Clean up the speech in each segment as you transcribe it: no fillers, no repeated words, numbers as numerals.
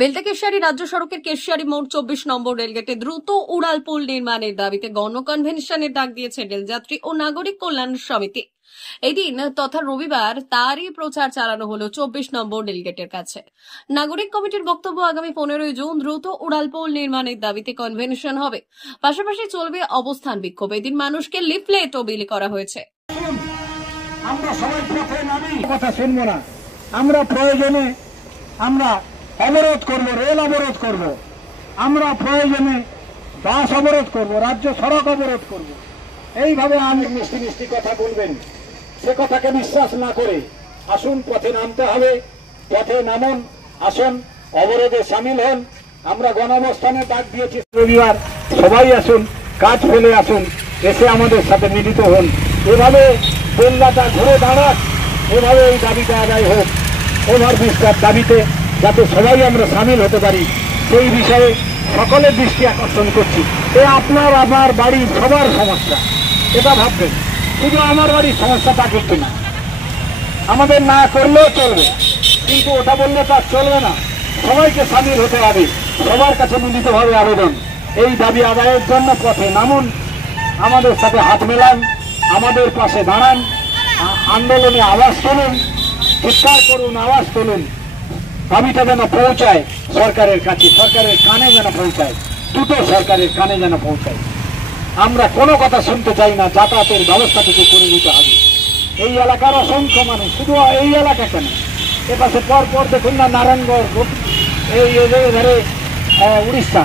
বেলদা কেশিয়ারি রাজ্য সড়কের কেশিয়ারি মোড় 24 নম্বর রেলগেটে দ্রুত উড়ালপুল নির্মাণের দাবিতে গণকনভেনশনের ডাক দিয়েছে রেলযাত্রী ও নাগরিক কল্যাণ সমিতি। এদিন তথা রবিবার তারই প্রচার চালানো হলো 24 নম্বর রেলগেটের কাছে। নাগরিক কমিটির বক্তব্য, আগামী 15 জুন দ্রুত উড়ালপুল নির্মাণের দাবিতে কনভেনশন হবে, পাশাপাশি চলবে অবস্থান বিক্ষোভ। এদিন মানুষকে লিফলেটও বিলি করা হয়েছে। আমরা সবাই পথে নামি, কথা শুনবো না। আমরা প্রয়োজনে আমরা অবরোধ করব, রেল অবরোধ করব, আমরা প্রয়োজনে বাস অবরোধ করব, রাজ্য সড়ক অবরোধ করব। এইভাবে আমি মিষ্টি মিষ্টি কথা বলবেন, সে কথাকে বিশ্বাস না করে আসুন পথে নামতে হবে। পথে নামুন, আসুন অবরোধে সামিল হন। আমরা গণঅবস্থানে ডাক দিয়েছি রবিবার, সবাই আসুন, কাজ ফেলে আসুন, এসে আমাদের সাথে মিলিত হন। এভাবে বেলদাটা ঘুরে দাঁড়াক, এভাবে এই দাবিটা আদায় হোক। ওভারব্রিজটার দাবিতে যাতে সবাই আমরা সামিল হতে পারি, সেই বিষয়ে সকলের দৃষ্টি আকর্ষণ করছি। এ আপনার আমার বাড়ির সবার সমস্যা, এটা ভাববেন। শুধু আমার বাড়ির সমস্যা তা কিন্তু না, আমাদের না করলেও চলবে, কিন্তু ওটা বললে তা চলবে না। সবাইকে সামিল হতে হবে, সবার কাছে মিলিতভাবে আবেদন, এই দাবি আদায়ের জন্য পথে নামুন, আমাদের সাথে হাত মেলান, আমাদের পাশে দাঁড়ান, আন্দোলনে আওয়াজ তুলুন, চিৎকার করুন, আওয়াজ তুলুন। দাবিটা যেন পৌঁছায় সরকারের কাছে, সরকারের কানে যেন পৌঁছায়, দ্রুত সরকারের কানে যেন পৌঁছায়। আমরা কোনো কথা শুনতে চাই না, যাতায়াতের ব্যবস্থাটুকু করে দিতে হবে। এই এলাকার অসংখ্য মানুষ, শুধু এই এলাকা কেন, এপাশে পরপর দেখুন না, নারায়ণগড়, এই ধরে উড়িষ্যা,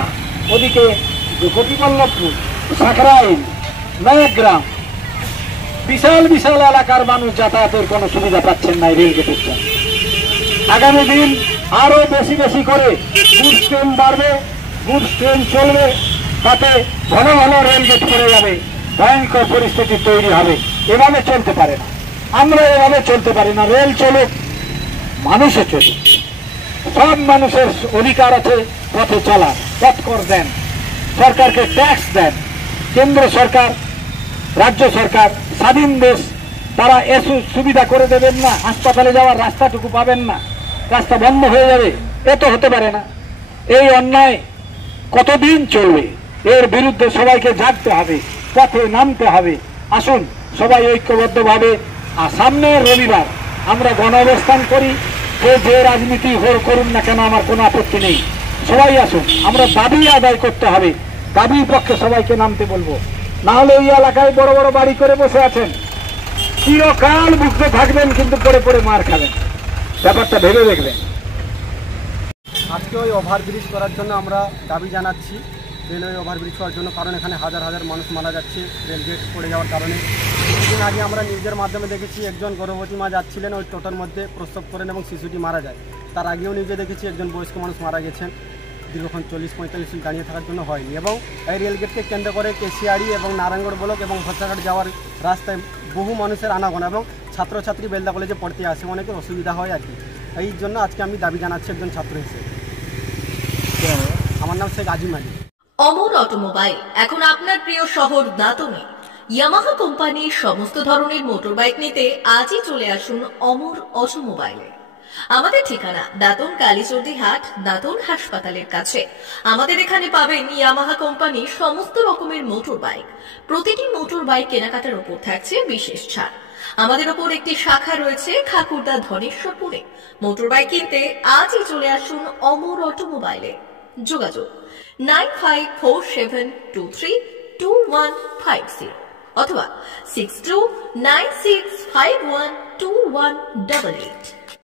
ওদিকে গোপীবল্লভপুর, সাকরাইল, নয়াগ্রাম, বিশাল বিশাল এলাকার মানুষ যাতায়াতের কোনো সুবিধা পাচ্ছেন না এই রেলগেটের জন্য। আগামী দিন আরো বেশি বেশি করে গুডস ট্রেন বাড়বে, গুডস ট্রেন চলবে, তাতে ঘন ঘন রেলগেট পড়ে যাবে, ভয়ঙ্কর পরিস্থিতি তৈরি হবে। এভাবে চলতে পারে না, আমরা এভাবে চলতে পারি না। রেল চলুক, মানুষে চলুক, সব মানুষের অধিকার আছে পথে চলা। পথ কর দেন, সরকারকে ট্যাক্স দেন। কেন্দ্র সরকার, রাজ্য সরকার, স্বাধীন দেশ, তারা এসব সুবিধা করে দেবেন না? হাসপাতালে যাওয়ার রাস্তাটুকু পাবেন না, রাস্তা বন্ধ হয়ে যাবে? এ তো হতে পারে না। এই অন্যায় কতদিন চলবে? এর বিরুদ্ধে সবাইকে জাগতে হবে, পথে নামতে হবে। আসুন সবাই ঐক্যবদ্ধভাবে, আর সামনে রবিবার আমরা গণ অবস্থান করি। যে রাজনীতি করুন না কেন, আমার কোনো আপত্তি নেই। সবাই আসুন, আমরা দাবি আদায় করতে হবে, দাবির পক্ষে সবাইকে নামতে বলবো। না হলে এই এলাকায় বড় বড় বাড়ি করে বসে আছেন, চিরকাল বুঝতে থাকবেন, কিন্তু পরে পরে মার খাবেন। ব্যাপারটা ভেবে দেখবেন। আজকে ওই ওভারব্রিজ করার জন্য আমরা দাবি জানাচ্ছি, রেলওয়ে ওভারব্রিজ করার জন্য। কারণ এখানে হাজার হাজার মানুষ মারা যাচ্ছে রেলগেট পড়ে যাওয়ার কারণে। কিছুদিন আগে আমরা নিউজের মাধ্যমে দেখেছি একজন গর্ভবতী মা যাচ্ছিলেন, ওই টোটোর মধ্যে প্রসব করেন এবং শিশুটি মারা যায়। তার আগেও নিউজে দেখেছি একজন বয়স্ক মানুষ মারা গেছেন, দীর্ঘক্ষণ 40-45 মিনিট দাঁড়িয়ে থাকার জন্য হয়নি। এবং এই রেলগেটকে কেন্দ্র করে কেশিয়ারি এবং নারায়ণগড় ব্লক এবং ভদ্রাঘাট যাওয়ার রাস্তায় বহু মানুষের আনাগোনা, এবং ছাত্রছাত্রী বেলদা কলেজে পড়তে আসে, অনেকের অসুবিধা হয় আর কি। এই জন্য আজকে আমি দাবি জানাচ্ছি একজন ছাত্র হিসেবে। আমার নাম শেখ আজিম আলী। অমর অটোমোবাইল এখন আপনার প্রিয় শহর দাঁতনে। ইয়ামাহা কোম্পানির সমস্ত ধরনের মোটর বাইক নিতে আজই চলে আসুন অমর অটোমোবাইলে। আমাদের ঠিকানা দাঁতন কালীচর্দি হাট, দাঁতন হাসপাতালের কাছে। আমাদের এখানে পাবেন ইয়ামাহা কোম্পানির সমস্ত রকমের মোটর বাইক। প্রতিটি মোটর বাইক কেনাকাটার উপর থাকছে বিশেষ ছাড়। আমাদের ওপর একটি শাখা রয়েছে খাকুরদা ধনেশ্বরপুরে। মোটর বাইক কিনতে আজই চলে আসুন অমর অটোমোবাইলে। যোগাযোগ 9547232150 অথবা 6296512188।